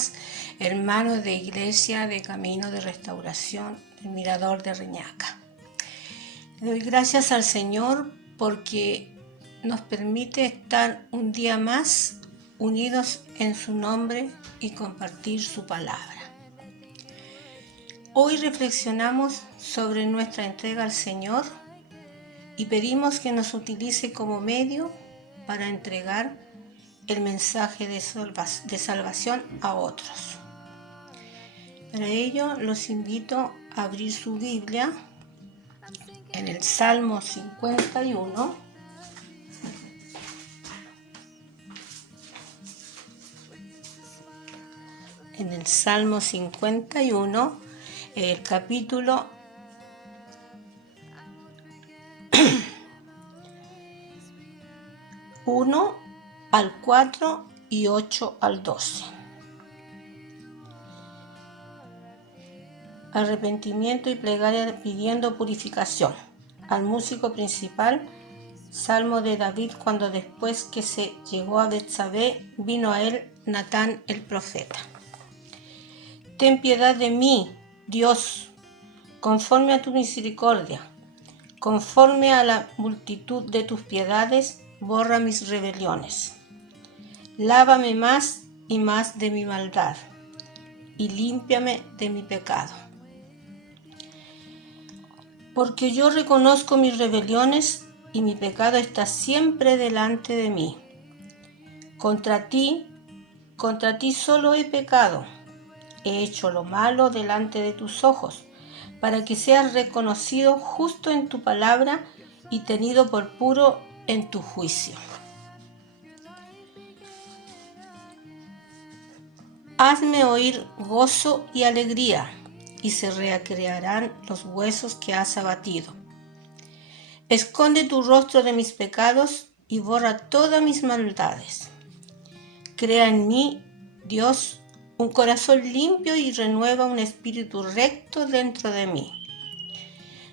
días, hermanos de Iglesia de Camino de Restauración, el Mirador de Reñaca. Le doy gracias al Señor porque nos permite estar un día más unidos en su nombre y compartir su palabra. Hoy reflexionamos sobre nuestra entrega al Señor y pedimos que nos utilice como medio para entregar el mensaje de salvación a otros. Para ello los invito a abrir su Biblia en el Salmo 51. En el Salmo 51, el capítulo 1 al 4 y 8 al 12. Arrepentimiento y plegaria pidiendo purificación. Al músico principal, salmo de David cuando después que se llegó a Betsabé, vino a él Natán el profeta. Ten piedad de mí, Dios, conforme a tu misericordia, conforme a la multitud de tus piedades, borra mis rebeliones. Lávame más y más de mi maldad, y límpiame de mi pecado. Porque yo reconozco mis rebeliones, y mi pecado está siempre delante de mí. Contra ti solo he pecado. He hecho lo malo delante de tus ojos, para que seas reconocido justo en tu palabra y tenido por puro en tu juicio. Hazme oír gozo y alegría, y se recrearán los huesos que has abatido. Esconde tu rostro de mis pecados y borra todas mis maldades. Crea en mí, Dios, un corazón limpio y renueva un espíritu recto dentro de mí.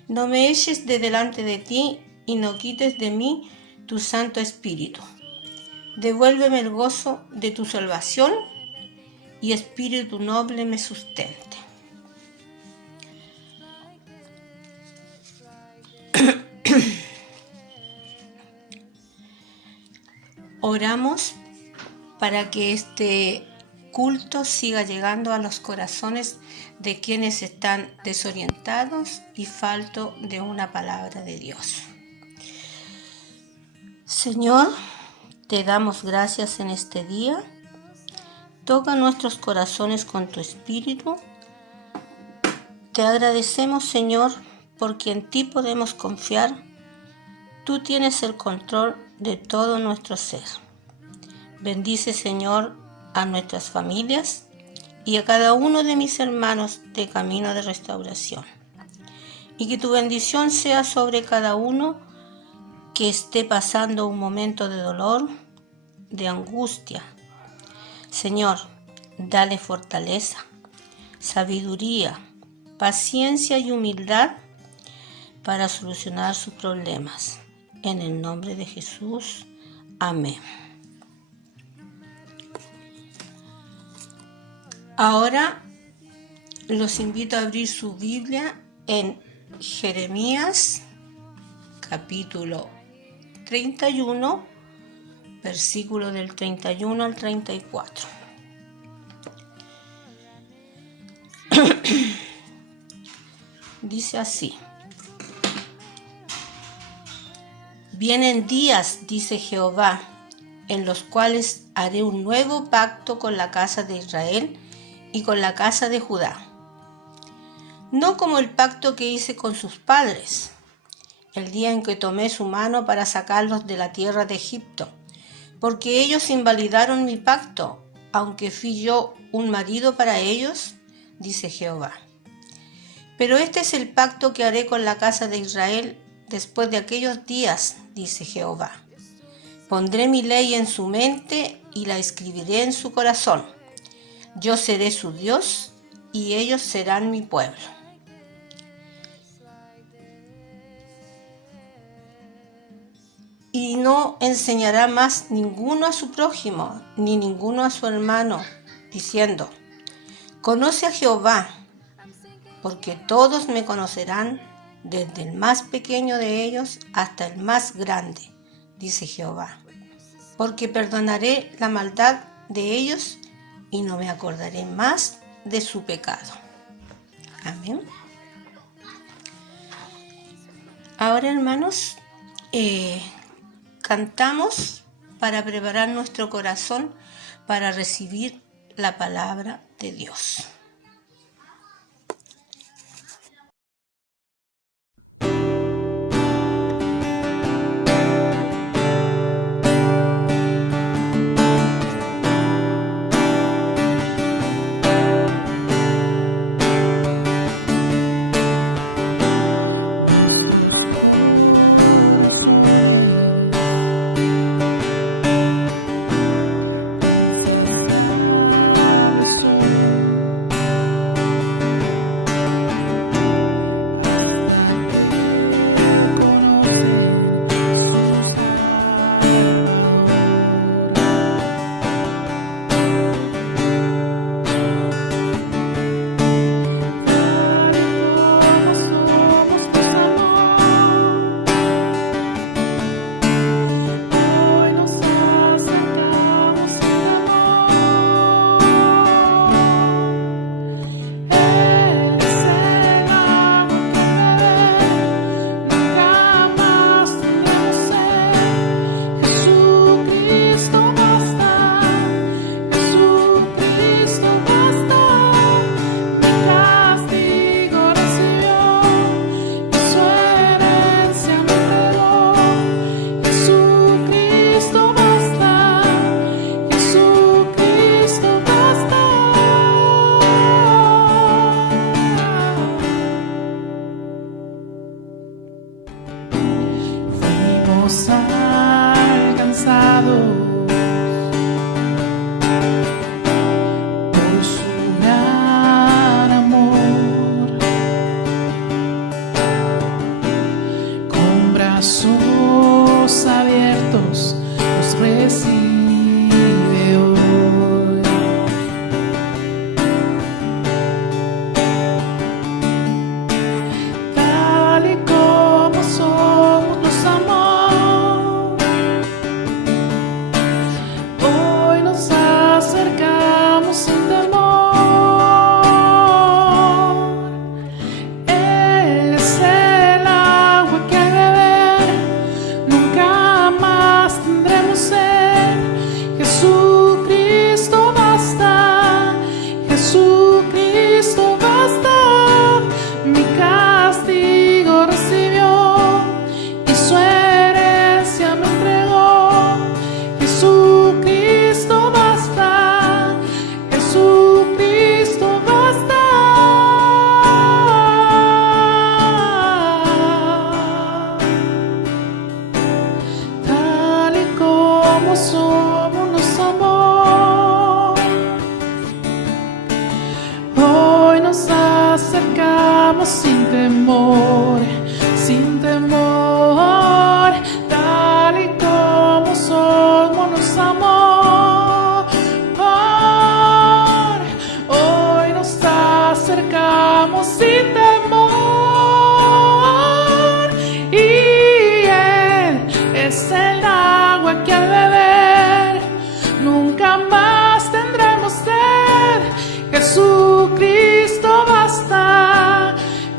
No me eches de delante de ti y no quites de mí tu Santo Espíritu. Devuélveme el gozo de tu salvación y espíritu noble me sustente. Oramos para que este culto siga llegando a los corazones de quienes están desorientados y faltos de una palabra de Dios. Señor, te damos gracias en este día. Toca nuestros corazones con tu espíritu. Te agradecemos, Señor, porque en ti podemos confiar. Tú tienes el control de todo nuestro ser. Bendice, Señor, a nuestras familias y a cada uno de mis hermanos de Camino de Restauración. Y que tu bendición sea sobre cada uno que esté pasando un momento de dolor, de angustia. Señor, dale fortaleza, sabiduría, paciencia y humildad para solucionar sus problemas. En el nombre de Jesús. Amén. Ahora los invito a abrir su Biblia en Jeremías, capítulo 31, versículo del 31 al 34. Dice así: Vienen días, dice Jehová, en los cuales haré un nuevo pacto con la casa de Israel y con la casa de Judá, no como el pacto que hice con sus padres, el día en que tomé su mano para sacarlos de la tierra de Egipto, porque ellos invalidaron mi pacto, aunque fui yo un marido para ellos, dice Jehová. Pero este es el pacto que haré con la casa de Israel después de aquellos días, dice Jehová. Pondré mi ley en su mente y la escribiré en su corazón. Yo seré su Dios y ellos serán mi pueblo. Y no enseñará más ninguno a su prójimo, ni ninguno a su hermano, diciendo: Conoce a Jehová, porque todos me conocerán, desde el más pequeño de ellos hasta el más grande, dice Jehová. Porque perdonaré la maldad de ellos y no me acordaré más de su pecado. Amén. Ahora, hermanos, cantamos para preparar nuestro corazón para recibir la palabra de Dios.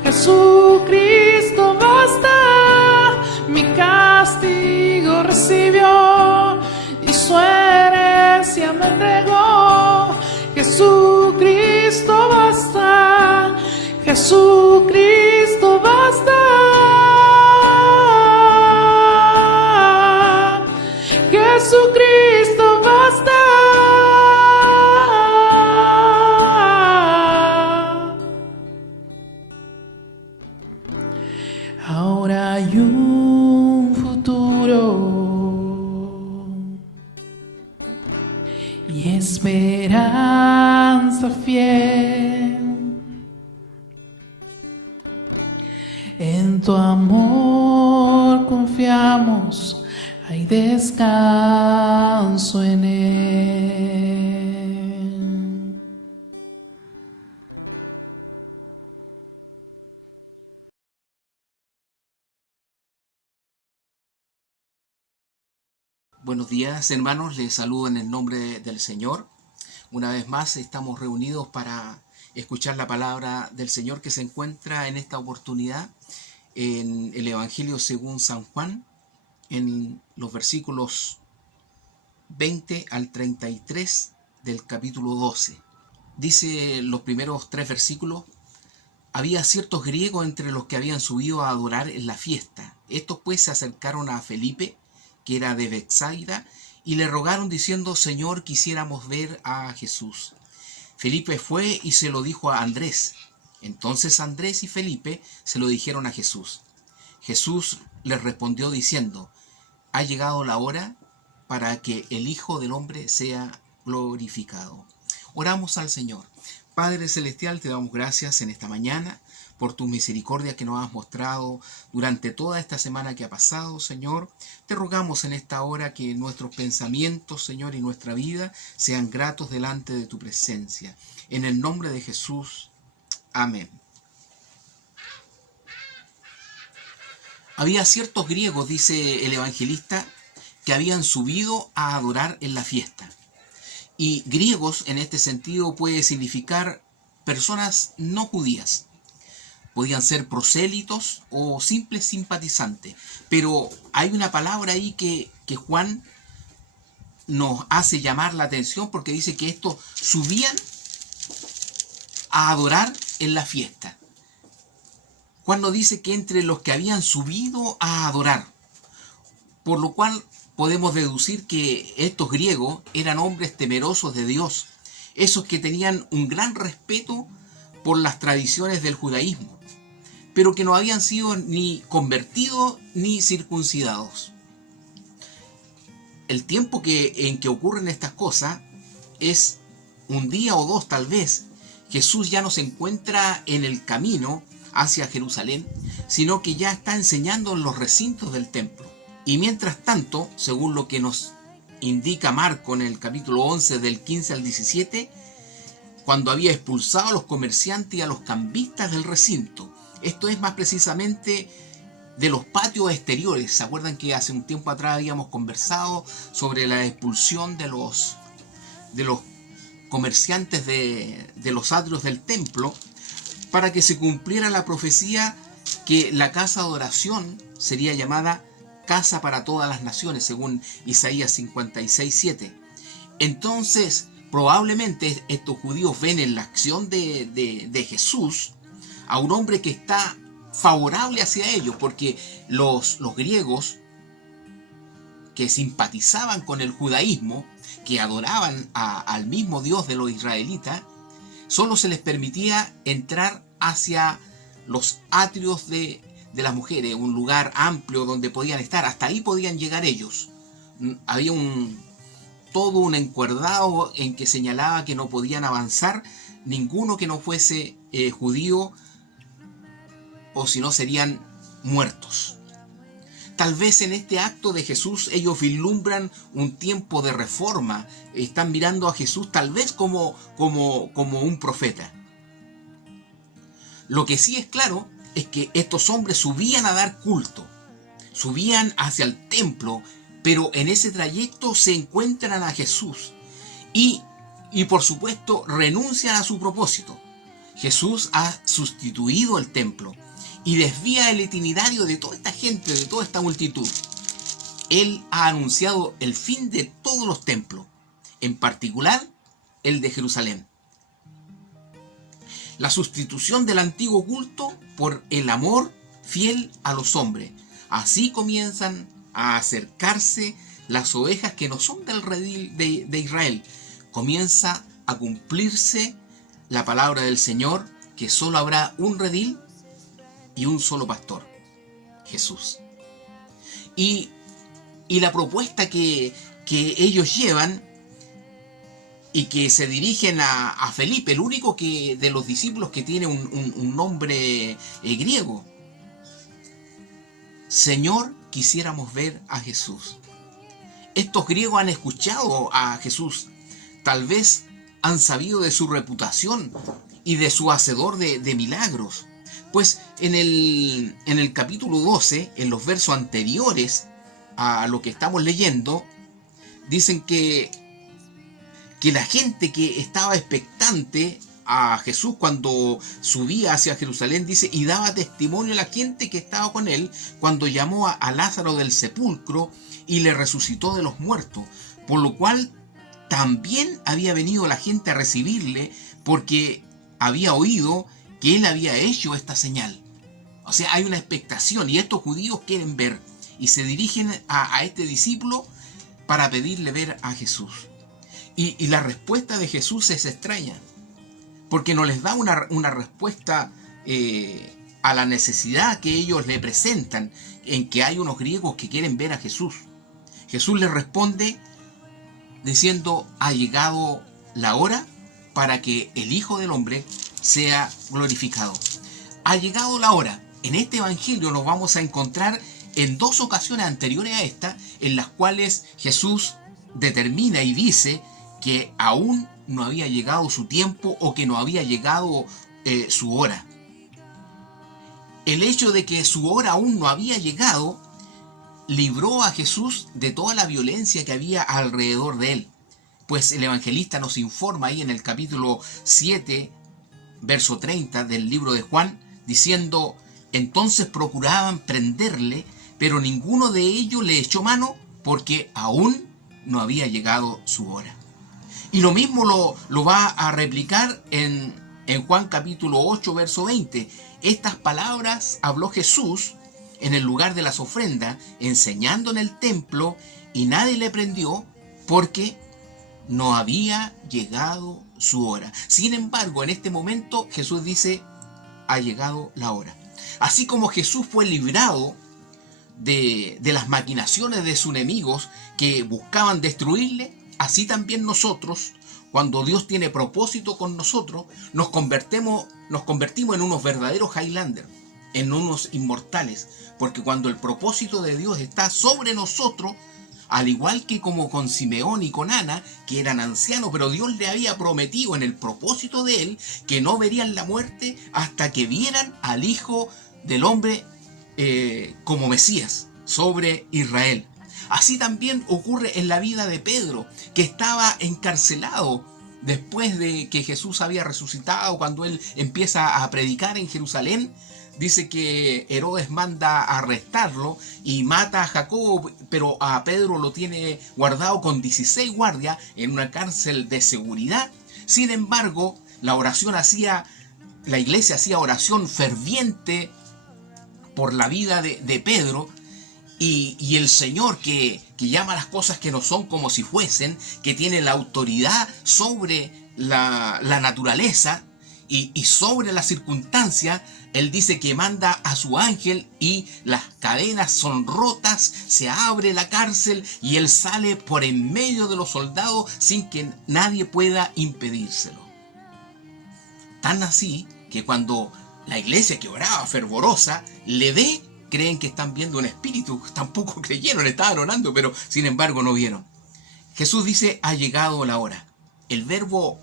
Jesucristo basta, mi castigo recibió y su herencia me entregó. Jesucristo basta, Jesucristo basta, Jesucristo basta. Ahora hay un futuro y esperanza fiel. En tu amor confiamos, hay descanso en él. Buenos días, hermanos, les saludo en el nombre del Señor. Una vez más estamos reunidos para escuchar la palabra del Señor que se encuentra en esta oportunidad en el Evangelio según San Juan, en los versículos 20 al 33 del capítulo 12. Dice los primeros 3 versículos: había ciertos griegos entre los que habían subido a adorar en la fiesta. Estos pues se acercaron a Felipe, que era de Betsaida, y le rogaron diciendo: Señor, quisiéramos ver a Jesús. Felipe fue y se lo dijo a Andrés. Entonces Andrés y Felipe se lo dijeron a Jesús. Jesús les respondió diciendo: ha llegado la hora para que el Hijo del Hombre sea glorificado. Oramos al Señor. Padre Celestial, te damos gracias en esta mañana por tu misericordia que nos has mostrado durante toda esta semana que ha pasado, Señor. Te rogamos en esta hora que nuestros pensamientos, Señor, y nuestra vida sean gratos delante de tu presencia. En el nombre de Jesús. Amén. Había ciertos griegos, dice el evangelista, que habían subido a adorar en la fiesta. Y griegos en este sentido puede significar personas no judías. Podían ser prosélitos o simples simpatizantes. Pero hay una palabra ahí que Juan nos hace llamar la atención, porque dice que estos subían a adorar en la fiesta. Juan nos dice que entre los que habían subido a adorar, por lo cual podemos deducir que estos griegos eran hombres temerosos de Dios, esos que tenían un gran respeto por las tradiciones del judaísmo, pero que no habían sido ni convertidos ni circuncidados. El tiempo en que ocurren estas cosas es un día o dos tal vez. Jesús ya no se encuentra en el camino hacia Jerusalén, sino que ya está enseñando en los recintos del templo. Y mientras tanto, según lo que nos indica Marco en el capítulo 11 del 15 al 17, cuando había expulsado a los comerciantes y a los cambistas del recinto, esto es más precisamente de los patios exteriores. ¿Se acuerdan que hace un tiempo atrás habíamos conversado sobre la expulsión de los comerciantes de los atrios del templo, para que se cumpliera la profecía que la casa de oración sería llamada casa para todas las naciones, según Isaías 56:7. Entonces, probablemente estos judíos ven en la acción de Jesús a un hombre que está favorable hacia ellos, porque los griegos que simpatizaban con el judaísmo, que adoraban al mismo Dios de los israelitas, solo se les permitía entrar hacia los atrios de las mujeres, un lugar amplio donde podían estar. Hasta ahí podían llegar ellos. Había todo un encuerdado en que señalaba que no podían avanzar ninguno que no fuese judío, o si no serían muertos. Tal vez en este acto de Jesús ellos vislumbran un tiempo de reforma. Están mirando a Jesús tal vez como un profeta. Lo que sí es claro es que estos hombres subían a dar culto, subían hacia el templo, pero en ese trayecto se encuentran a Jesús y por supuesto renuncian a su propósito. Jesús ha sustituido el templo y desvía el itinerario de toda esta gente, de toda esta multitud. Él ha anunciado el fin de todos los templos, en particular el de Jerusalén. La sustitución del antiguo culto por el amor fiel a los hombres. Así comienzan a acercarse las ovejas que no son del redil de Israel. Comienza a cumplirse la palabra del Señor, que solo habrá un redil y un solo pastor, Jesús. Y la propuesta que ellos llevan y que se dirigen a Felipe, el único de los discípulos que tiene un nombre griego. Señor, quisiéramos ver a Jesús. Estos griegos han escuchado a Jesús, tal vez han sabido de su reputación y de su hacedor de milagros. Pues en el capítulo 12, en los versos anteriores a lo que estamos leyendo, dicen que la gente que estaba expectante a Jesús cuando subía hacia Jerusalén, dice, y daba testimonio a la gente que estaba con él cuando llamó a Lázaro del sepulcro y le resucitó de los muertos, por lo cual también había venido la gente a recibirle porque había oído que él había hecho esta señal. O sea, hay una expectación y estos judíos quieren ver y se dirigen a este discípulo para pedirle ver a Jesús. Y la respuesta de Jesús es extraña, porque no les da una respuesta a la necesidad que ellos le presentan, en que hay unos griegos que quieren ver a Jesús. Jesús les responde diciendo, ha llegado la hora para que el Hijo del Hombre sea glorificado. Ha llegado la hora. En este evangelio nos vamos a encontrar en dos ocasiones anteriores a esta, en las cuales Jesús determina y dice que aún no había llegado su tiempo o que no había llegado su hora. El hecho de que su hora aún no había llegado libró a Jesús de toda la violencia que había alrededor de él. Pues el evangelista nos informa ahí en el capítulo 7, verso 30 del libro de Juan, diciendo, entonces procuraban prenderle, pero ninguno de ellos le echó mano porque aún no había llegado su hora. Y lo mismo lo va a replicar en Juan capítulo 8, verso 20. Estas palabras habló Jesús en el lugar de las ofrendas, enseñando en el templo, y nadie le prendió porque no había llegado su hora. Sin embargo, en este momento Jesús dice, ha llegado la hora. Así como Jesús fue librado de las maquinaciones de sus enemigos que buscaban destruirle, así también nosotros, cuando Dios tiene propósito con nosotros, nos convertimos en unos verdaderos Highlander, en unos inmortales, porque cuando el propósito de Dios está sobre nosotros, al igual que como con Simeón y con Ana, que eran ancianos, pero Dios le había prometido en el propósito de él que no verían la muerte hasta que vieran al Hijo del Hombre como Mesías sobre Israel. Así también ocurre en la vida de Pedro, que estaba encarcelado después de que Jesús había resucitado. Cuando él empieza a predicar en Jerusalén, dice que Herodes manda a arrestarlo y mata a Jacobo, pero a Pedro lo tiene guardado con 16 guardias en una cárcel de seguridad. Sin embargo, la iglesia hacía oración ferviente por la vida de Pedro, y el Señor que llama las cosas que no son como si fuesen, que tiene la autoridad sobre la naturaleza y sobre la circunstancia, Él dice que manda a su ángel y las cadenas son rotas, se abre la cárcel y Él sale por en medio de los soldados sin que nadie pueda impedírselo. Tan así que cuando la iglesia que oraba fervorosa le ve, creen que están viendo un espíritu. Tampoco creyeron, estaban orando, pero sin embargo no vieron. Jesús dice, ha llegado la hora. El verbo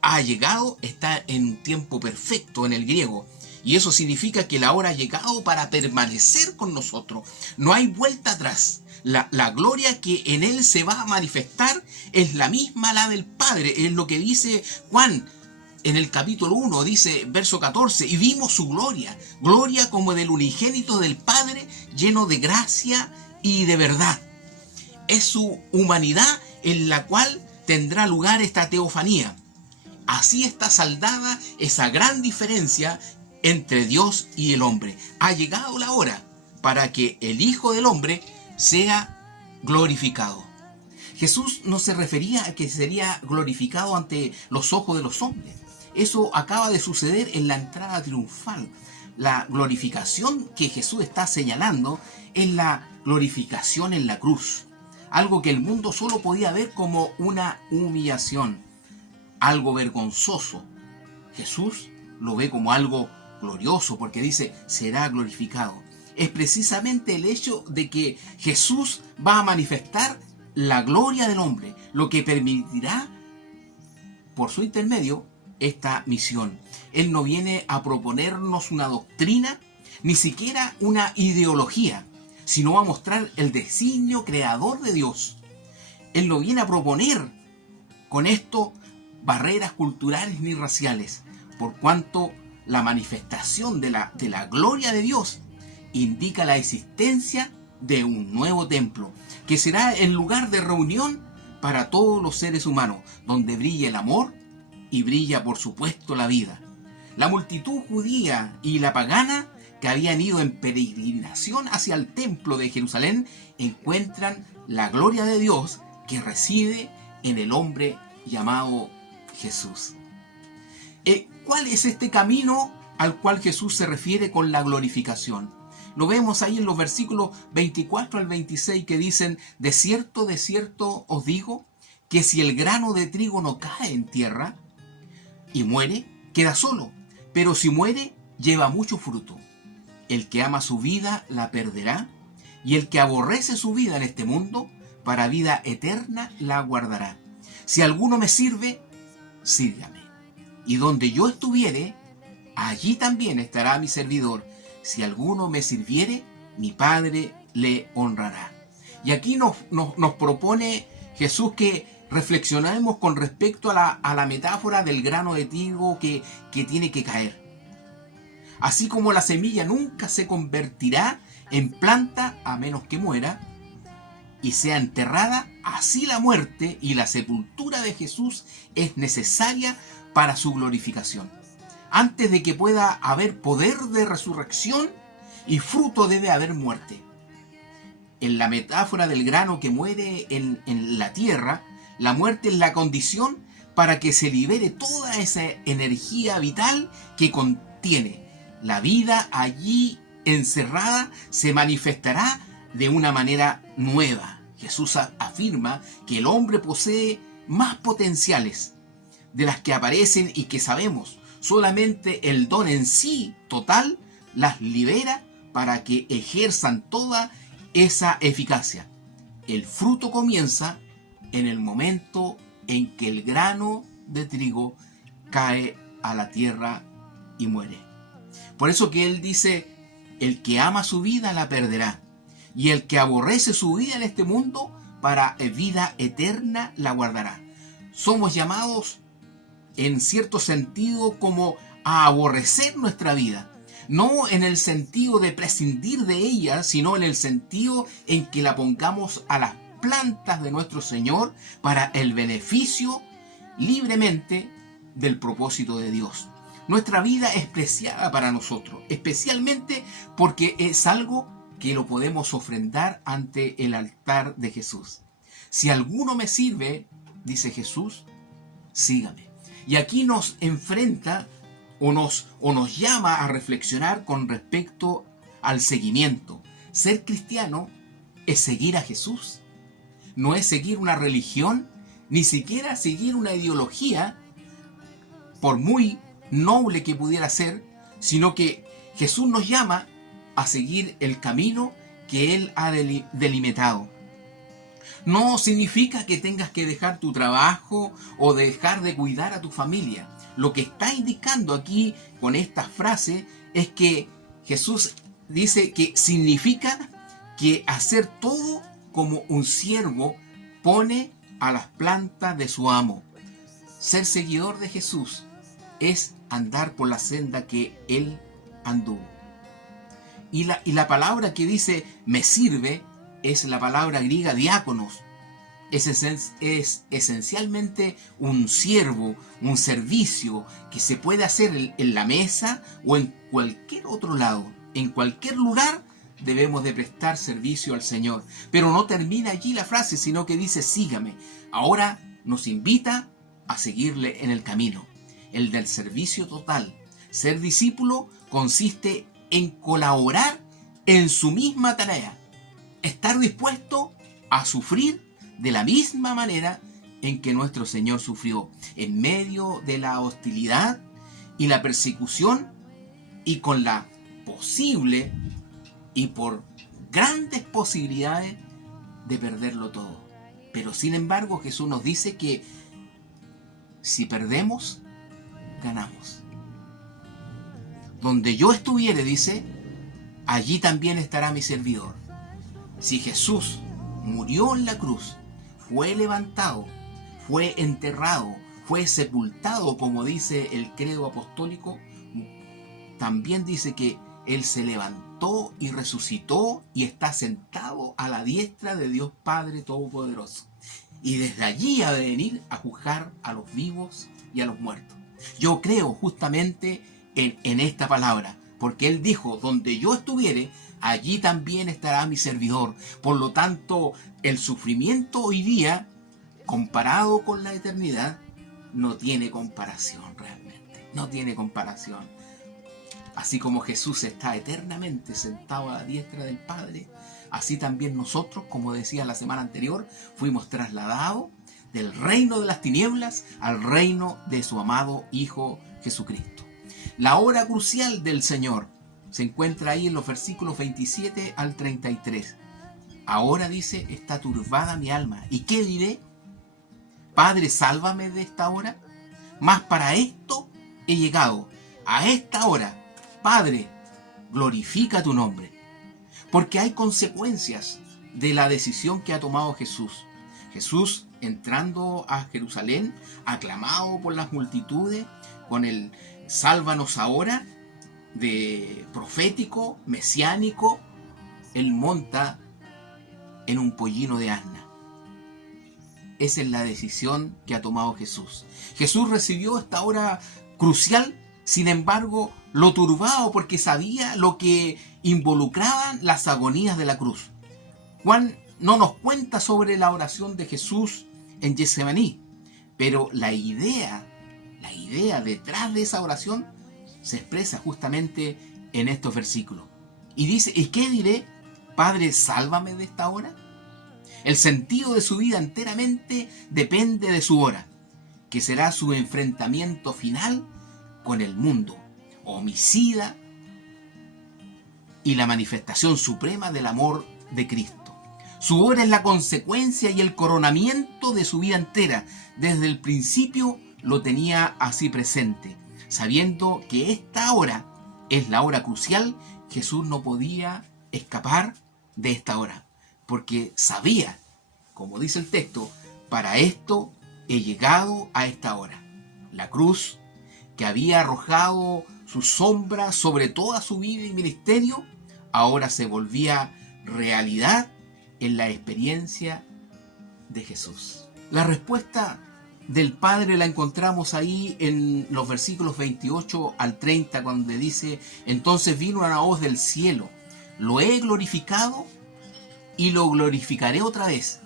ha llegado está en tiempo perfecto en el griego. Y eso significa que la hora ha llegado para permanecer con nosotros. No hay vuelta atrás. La gloria que en Él se va a manifestar es la misma la del Padre. Es lo que dice Juan en el capítulo 1, dice verso 14, y vimos su gloria, gloria como del unigénito del Padre, lleno de gracia y de verdad. Es su humanidad en la cual tendrá lugar esta teofanía. Así está saldada esa gran diferencia entre Dios y el hombre. Ha llegado la hora para que el Hijo del Hombre sea glorificado. Jesús no se refería a que sería glorificado ante los ojos de los hombres. Eso acaba de suceder en la entrada triunfal. La glorificación que Jesús está señalando es la glorificación en la cruz. Algo que el mundo solo podía ver como una humillación, algo vergonzoso. Jesús lo ve como algo glorioso porque dice, será glorificado. Es precisamente el hecho de que Jesús va a manifestar la gloria del hombre, lo que permitirá por su intermedio esta misión. Él no viene a proponernos una doctrina, ni siquiera una ideología, sino a mostrar el designio creador de Dios. Él no viene a proponer con esto barreras culturales ni raciales, por cuanto la manifestación de la gloria de Dios indica la existencia de un nuevo templo, que será el lugar de reunión para todos los seres humanos, donde brilla el amor y brilla, por supuesto, la vida. La multitud judía y la pagana que habían ido en peregrinación hacia el templo de Jerusalén encuentran la gloria de Dios que reside en el hombre llamado Jesús. ¿Cuál es este camino al cual Jesús se refiere con la glorificación? Lo vemos ahí en los versículos 24 al 26 que dicen: de cierto os digo, que si el grano de trigo no cae en tierra y muere, queda solo, pero si muere, lleva mucho fruto. El que ama su vida la perderá, y el que aborrece su vida en este mundo, para vida eterna la guardará. Si alguno me sirve, sírvame. Y donde yo estuviere, allí también estará mi servidor. Si alguno me sirviere, mi Padre le honrará. Y aquí nos propone Jesús que reflexionemos con respecto a la metáfora del grano de trigo que tiene que caer. Así como la semilla nunca se convertirá en planta a menos que muera y sea enterrada, así la muerte y la sepultura de Jesús es necesaria para su glorificación. Antes de que pueda haber poder de resurrección y fruto, debe haber muerte. En la metáfora del grano que muere en la tierra, la muerte es la condición para que se libere toda esa energía vital que contiene. La vida allí encerrada se manifestará de una manera nueva. Jesús afirma que el hombre posee más potenciales de las que aparecen y que sabemos. Solamente el don en sí total las libera para que ejerzan toda esa eficacia. El fruto comienza en el momento en que el grano de trigo cae a la tierra y muere. Por eso que él dice: el que ama su vida la perderá, y el que aborrece su vida en este mundo, para vida eterna la guardará. Somos llamados en cierto sentido como a aborrecer nuestra vida, no en el sentido de prescindir de ella, sino en el sentido en que la pongamos a las plantas de nuestro Señor para el beneficio libremente del propósito de Dios. Nuestra vida es preciada para nosotros, especialmente porque es algo que lo podemos ofrendar ante el altar de Jesús. Si alguno me sirve, dice Jesús, sígame. Y aquí nos enfrenta o nos llama a reflexionar con respecto al seguimiento. Ser cristiano es seguir a Jesús. No es seguir una religión, ni siquiera seguir una ideología, por muy noble que pudiera ser, sino que Jesús nos llama a seguir el camino que Él ha delimitado. No significa que tengas que dejar tu trabajo o dejar de cuidar a tu familia. Lo que está indicando aquí con esta frase es que Jesús dice que significa que hacer todo como un siervo pone a las plantas de su amo. Ser seguidor de Jesús es andar por la senda que Él anduvo. Y la palabra que dice me sirve es la palabra griega diáconos. Es esencialmente un siervo, un servicio que se puede hacer en la mesa o en cualquier otro lado. En cualquier lugar debemos de prestar servicio al Señor. Pero no termina allí la frase, sino que dice sígame. Ahora nos invita a seguirle en el camino, el del servicio total. Ser discípulo consiste en colaborar en su misma tarea, estar dispuesto a sufrir de la misma manera en que nuestro Señor sufrió, en medio de la hostilidad y la persecución, y con la posible y por grandes posibilidades de perderlo todo. Pero sin embargo Jesús nos dice que si perdemos, ganamos. Donde yo estuviere, dice, allí también estará mi servidor. Si Jesús murió en la cruz, fue levantado, fue enterrado, fue sepultado, como dice el credo apostólico, también dice que Él se levantó y resucitó y está sentado a la diestra de Dios Padre Todopoderoso. Y desde allí ha de venir a juzgar a los vivos y a los muertos. Yo creo justamente en esta palabra, porque Él dijo, donde yo estuviere, allí también estará mi servidor. Por lo tanto, el sufrimiento hoy día, comparado con la eternidad, no tiene comparación realmente. No tiene comparación. Así como Jesús está eternamente sentado a la diestra del Padre, así también nosotros, como decía la semana anterior, fuimos trasladados del reino de las tinieblas al reino de su amado Hijo Jesucristo. La hora crucial del Señor se encuentra ahí en los versículos 27 al 33. Ahora dice, está turbada mi alma. ¿Y qué diré? Padre, sálvame de esta hora. Mas para esto he llegado, a esta hora. Padre, glorifica tu nombre. Porque hay consecuencias de la decisión que ha tomado Jesús. Jesús entrando a Jerusalén, aclamado por las multitudes, con el sálvanos ahora, de profético, mesiánico, Él monta en un pollino de asna. Esa es la decisión que ha tomado Jesús. Jesús recibió esta hora crucial, sin embargo, lo turbado porque sabía lo que involucraban las agonías de la cruz. Juan no nos cuenta sobre la oración de Jesús en Getsemaní, pero la idea detrás de esa oración se expresa justamente en estos versículos. Y dice, ¿y qué diré? Padre, sálvame de esta hora. El sentido de su vida enteramente depende de su hora, que será su enfrentamiento final con el mundo homicida y la manifestación suprema del amor de Cristo. Su hora es la consecuencia y el coronamiento de su vida entera. Desde el principio lo tenía así presente. Sabiendo que esta hora es la hora crucial, Jesús no podía escapar de esta hora, porque sabía, como dice el texto, para esto he llegado a esta hora. La cruz, que había arrojado su sombra sobre toda su vida y ministerio, ahora se volvía realidad en la experiencia de Jesús. La respuesta del Padre la encontramos ahí en los versículos 28 al 30, cuando dice, entonces vino una voz del cielo, lo he glorificado y lo glorificaré otra vez.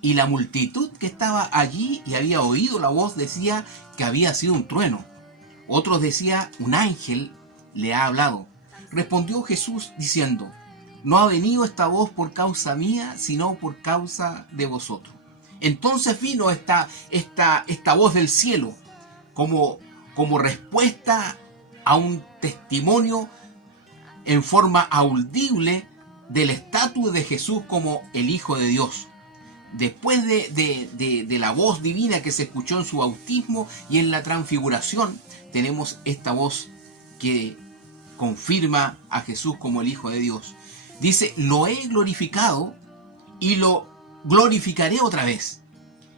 Y la multitud que estaba allí y había oído la voz decía que había sido un trueno. Otros decía, un ángel le ha hablado. Respondió Jesús diciendo, no ha venido esta voz por causa mía, sino por causa de vosotros. Entonces vino esta voz del cielo como respuesta a un testimonio en forma audible del estatus de Jesús como el Hijo de Dios. Después de la voz divina que se escuchó en su bautismo y en la transfiguración, tenemos esta voz que confirma a Jesús como el Hijo de Dios. Dice, lo he glorificado y lo glorificaré otra vez.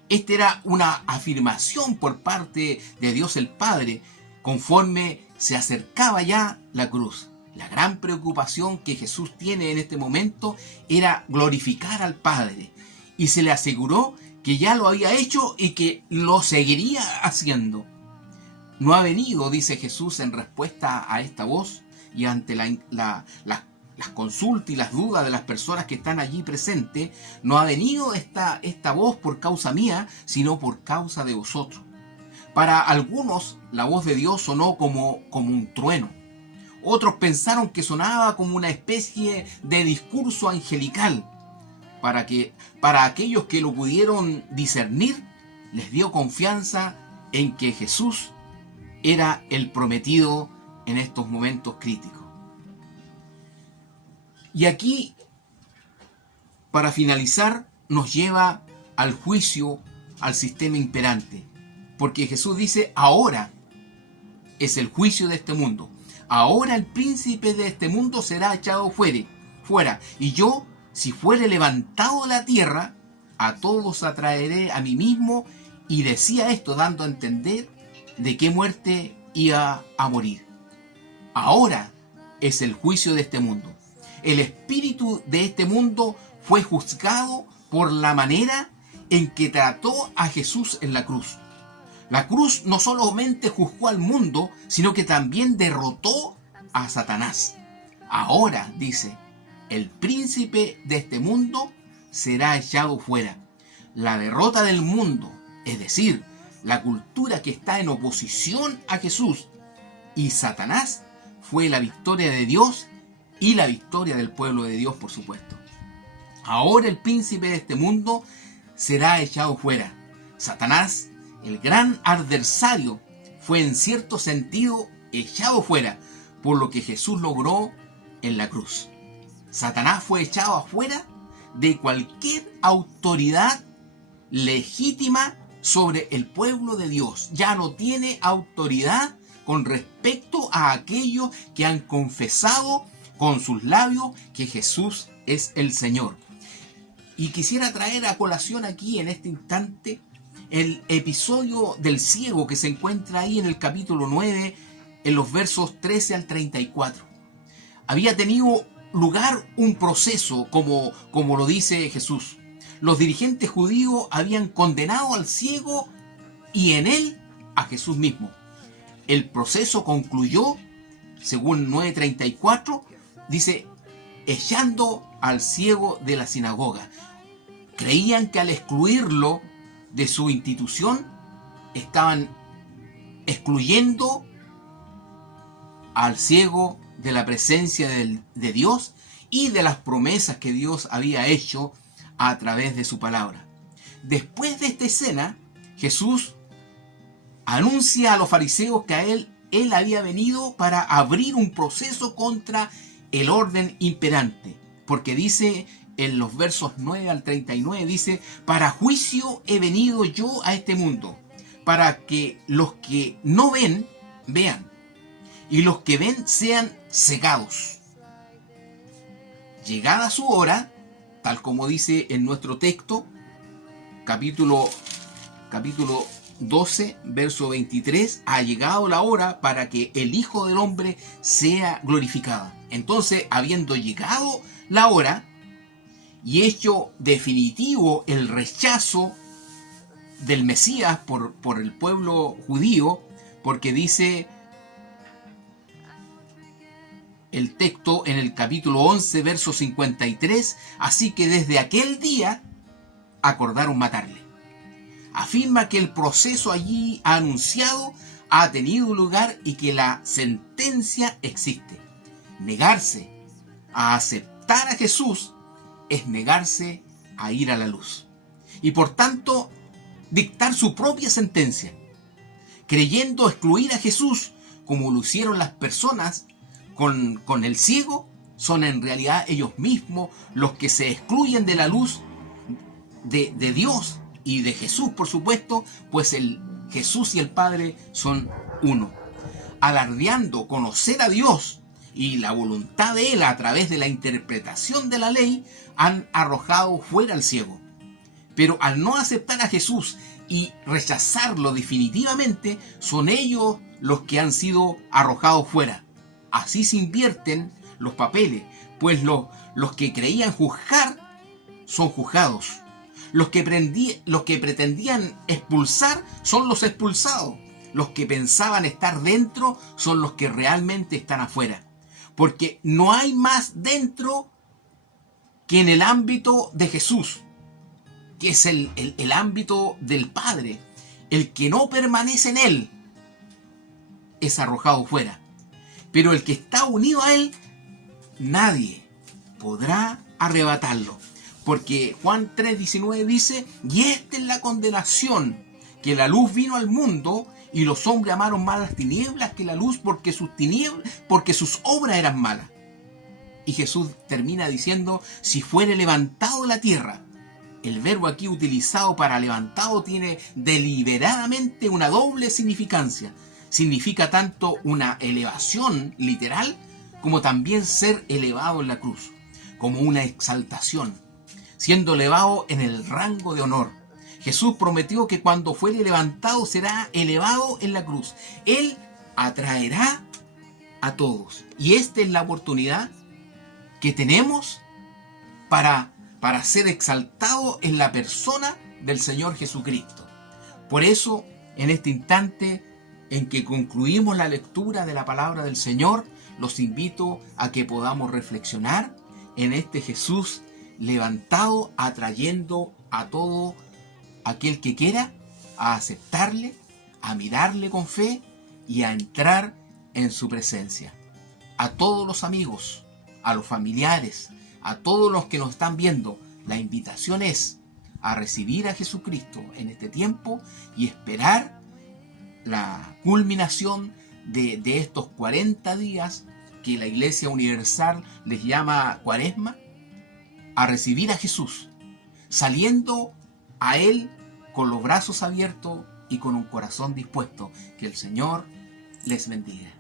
Esta era una afirmación por parte de Dios el Padre conforme se acercaba ya la cruz. La gran preocupación que Jesús tiene en este momento era glorificar al Padre. Y se le aseguró que ya lo había hecho y que lo seguiría haciendo. No ha venido, dice Jesús en respuesta a esta voz y ante las consultas y las dudas de las personas que están allí presentes, no ha venido esta voz por causa mía, sino por causa de vosotros. Para algunos, la voz de Dios sonó como un trueno. Otros pensaron que sonaba como una especie de discurso angelical. Para aquellos que lo pudieron discernir, les dio confianza en que Jesús era el prometido en estos momentos críticos. Y aquí, para finalizar, nos lleva al juicio, al sistema imperante. Porque Jesús dice, ahora es el juicio de este mundo. Ahora el príncipe de este mundo será echado fuera. Y yo, si fuere levantado de la tierra, a todos atraeré a mí mismo, y decía esto dando a entender de qué muerte iba a morir. Ahora es el juicio de este mundo. El espíritu de este mundo fue juzgado por la manera en que trató a Jesús en la cruz. La cruz no solamente juzgó al mundo, sino que también derrotó a Satanás. Ahora, dice, el príncipe de este mundo será echado fuera. La derrota del mundo, es decir, la cultura que está en oposición a Jesús y Satanás, fue la victoria de Dios y la victoria del pueblo de Dios, por supuesto. Ahora el príncipe de este mundo será echado fuera. Satanás, el gran adversario, fue en cierto sentido echado fuera por lo que Jesús logró en la cruz. Satanás fue echado afuera de cualquier autoridad legítima sobre el pueblo de Dios. Ya no tiene autoridad con respecto a aquellos que han confesado con sus labios que Jesús es el Señor. Y quisiera traer a colación aquí en este instante el episodio del ciego que se encuentra ahí en el capítulo 9, en los versos 13 al 34. Había tenido lugar un proceso, como lo dice Jesús. Los dirigentes judíos habían condenado al ciego y en él a Jesús mismo. El proceso concluyó, según 9:34, dice, echando al ciego de la sinagoga. Creían que al excluirlo de su institución, estaban excluyendo al ciego de la presencia de Dios y de las promesas que Dios había hecho a través de su palabra. Después de esta escena, Jesús anuncia a los fariseos que a él había venido para abrir un proceso contra el orden imperante, porque dice en los versos 9 al 39, dice, para juicio he venido yo a este mundo, para que los que no ven, vean, y los que ven sean cegados. Llegada su hora, tal como dice en nuestro texto, capítulo 12, verso 23, ha llegado la hora para que el Hijo del Hombre sea glorificado. Entonces, habiendo llegado la hora y hecho definitivo el rechazo del Mesías por el pueblo judío, porque dice el texto en el capítulo 11, verso 53, así que desde aquel día acordaron matarle. Afirma que el proceso allí anunciado ha tenido lugar y que la sentencia existe. Negarse a aceptar a Jesús es negarse a ir a la luz. Y por tanto, dictar su propia sentencia, creyendo excluir a Jesús, como lo hicieron las personas con el ciego, son en realidad ellos mismos los que se excluyen de la luz de Dios y de Jesús, por supuesto, pues Jesús y el Padre son uno. Alardeando conocer a Dios y la voluntad de Él a través de la interpretación de la ley, han arrojado fuera al ciego. Pero al no aceptar a Jesús y rechazarlo definitivamente, son ellos los que han sido arrojados fuera. Así se invierten los papeles, pues los que creían juzgar son juzgados. Los que pretendían expulsar son los expulsados. Los que pensaban estar dentro son los que realmente están afuera. Porque no hay más dentro que en el ámbito de Jesús, que es el ámbito del Padre. El que no permanece en Él es arrojado fuera. Pero el que está unido a Él, nadie podrá arrebatarlo. Porque Juan 3:19 dice, y esta es la condenación, que la luz vino al mundo y los hombres amaron más las tinieblas que la luz porque sus obras eran malas. Y Jesús termina diciendo, si fuere levantado de la tierra. El verbo aquí utilizado para levantado tiene deliberadamente una doble significancia. Significa tanto una elevación literal como también ser elevado en la cruz, como una exaltación. siendo elevado en el rango de honor. Jesús prometió que cuando fuere levantado será elevado en la cruz. Él atraerá a todos. Y esta es la oportunidad que tenemos para ser exaltado en la persona del Señor Jesucristo. Por eso, en este instante en que concluimos la lectura de la palabra del Señor, los invito a que podamos reflexionar en este Jesús levantado, atrayendo a todo aquel que quiera a aceptarle, a mirarle con fe y a entrar en su presencia. A todos los amigos, a los familiares, a todos los que nos están viendo, la invitación es a recibir a Jesucristo en este tiempo y esperar la culminación de estos 40 días que la Iglesia Universal les llama Cuaresma, a recibir a Jesús, saliendo a Él con los brazos abiertos y con un corazón dispuesto. Que el Señor les bendiga.